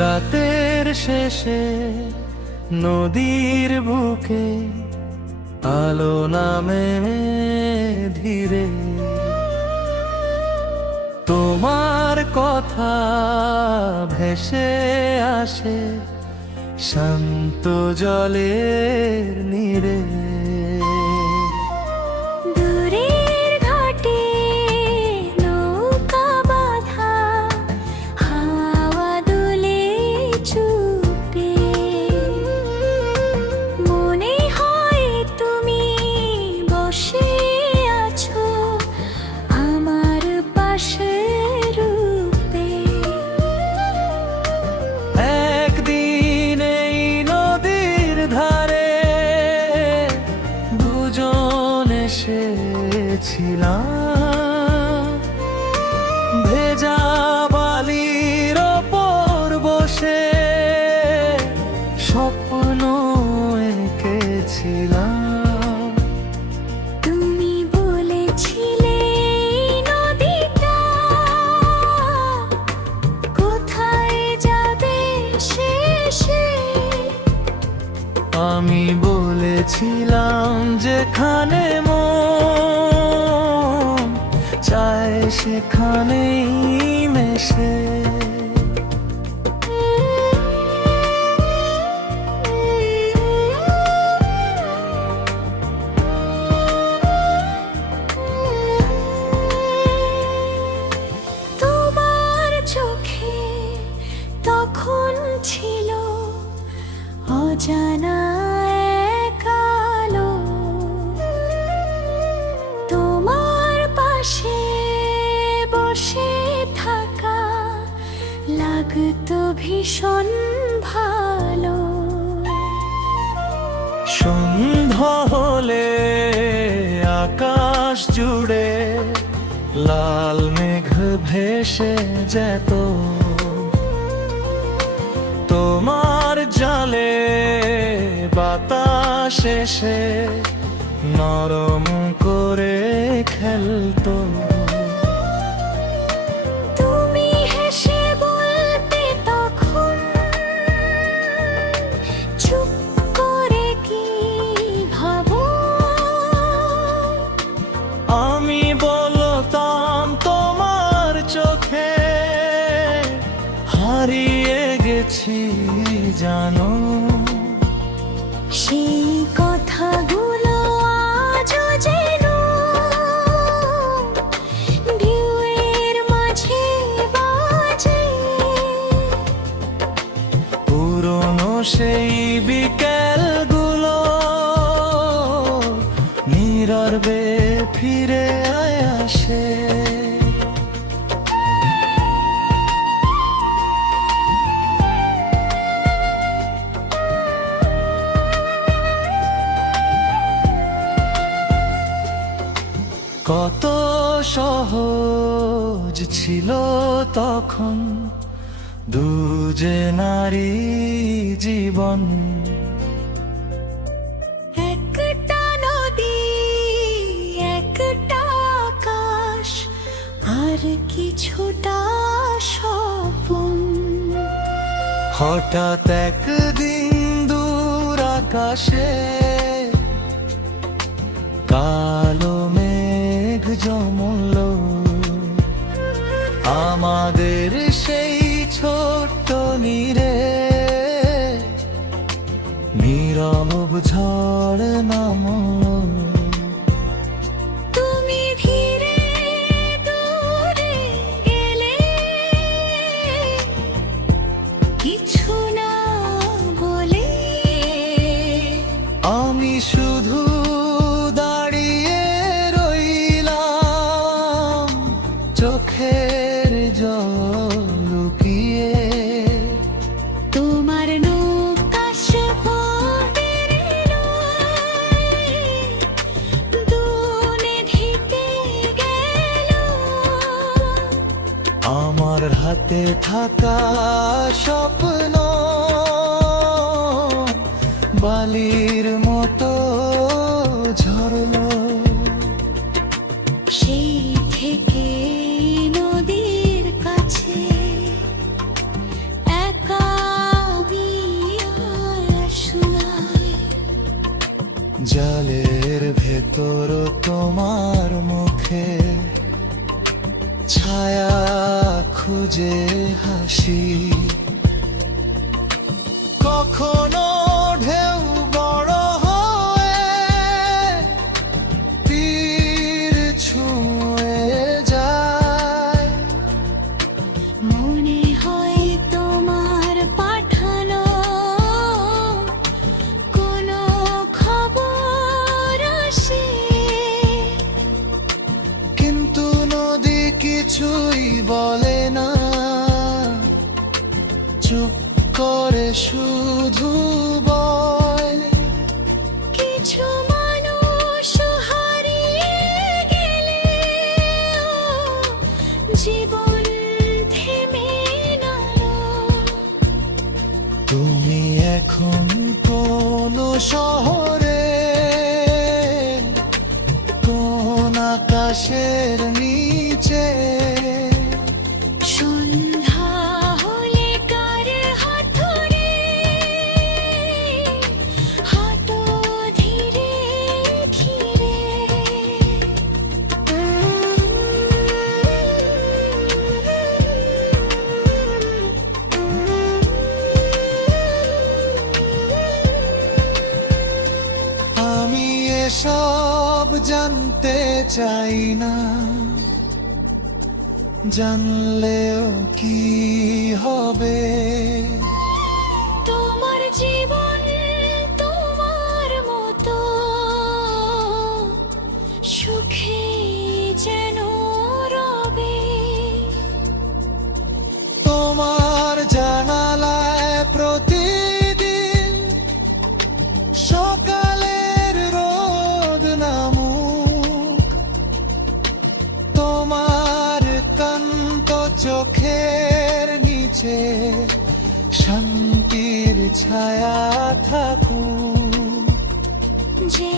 রাতের শেষে নদীর বুকে আলো নামে ধীরে, তোমার কথা ভেসে আসে শান্ত জলের নীরে। দূরের ঘাটে নৌকা বাঁধা, হাওয়া দোলে চুপে, মনে হয় তুমি বসে আছো আমার পাশে রূপে। একদিন এই নদীর ধারে দুজন এসেছিলাম, ভেজা বালির ওপর বসে স্বপ্ন এঁকেছিলাম। তুমি বলেছিলে নদীটা কোথায় যাবে শেষে, আমি বলেছিলাম যেখানে মন চায় সেখানেই মেশে। তোমার চোখে তখন ছিল অজানা এক আলো, তোমার পাশে বসে থাকা লাগতো ভীষণ ভালো। সন্ধ্যা হলে আকাশ জুড়ে লাল মেঘ ভেসে যেত, তোমার জালে বাতাস এসে নরম করে খেলতো। তুমি হেসে বলতে তখন, চুপ করে কি ভাবো, আমি বলতাম তোমার চোখে হারিয়ে গেছি জানো। সেই কথাগুলো আজও যেন ঢেউয়ের মাঝে বাজে, পুরনো সেই বিকেলগুলো নীরবে ফিরে আসে। কত সহজ ছিল তখন দুজে নারী জীবন, একটা নদী একটা আকাশ আর কিছুটা স্বপন। হঠাৎ একদিন দূর আকাশে কালো মেঘ জমল, আমাদের সেই ছোট্ট নীরে নীরব ঝড় নামলো। তুমি ধীরে দূরে গেলে, কিছু না বলে, আমি শুধু দাঁড়িয়ে রইলাম চোখের জল লুকিয়ে। তোমার নৌকা সমুদ্রের নয়, দূরে ঢেকে গেল, আমার হাতে থাকা স্বপ্ন বালির মতো ঝরলো। সেই থেকে নদীর কাছে একা আদর তোমার মুখে ছায়া খুঁজে হাসি কখনো ঢেউ বড় হয়ে তীর ছুঁয়ে যায় মনে হয় তোমার পাঠানো কোনো খবর আসে, কিন্তু নদী কিছুই বলে না, চুপ করে শুধু বলে কিছু মানুষ হারিয়ে গেলে জীবন থেমে না। তুমি এখন কোন শহরে, কোন আকাশের নিচে, সন্ধ্যা হলে কার হাতরে হাঁটো ধীরে ধীরে। আমি এসব জানতে চাই না, জানলেও কি হবে। তোমার জীবন তোমার মতো সুখে যেন রবে। তোমার জানালায় প্রতিদিন সকালের রোদ নামুক, তোমার কান্ত চোখের নিচে শান্তির ছায়া থাকুক। যে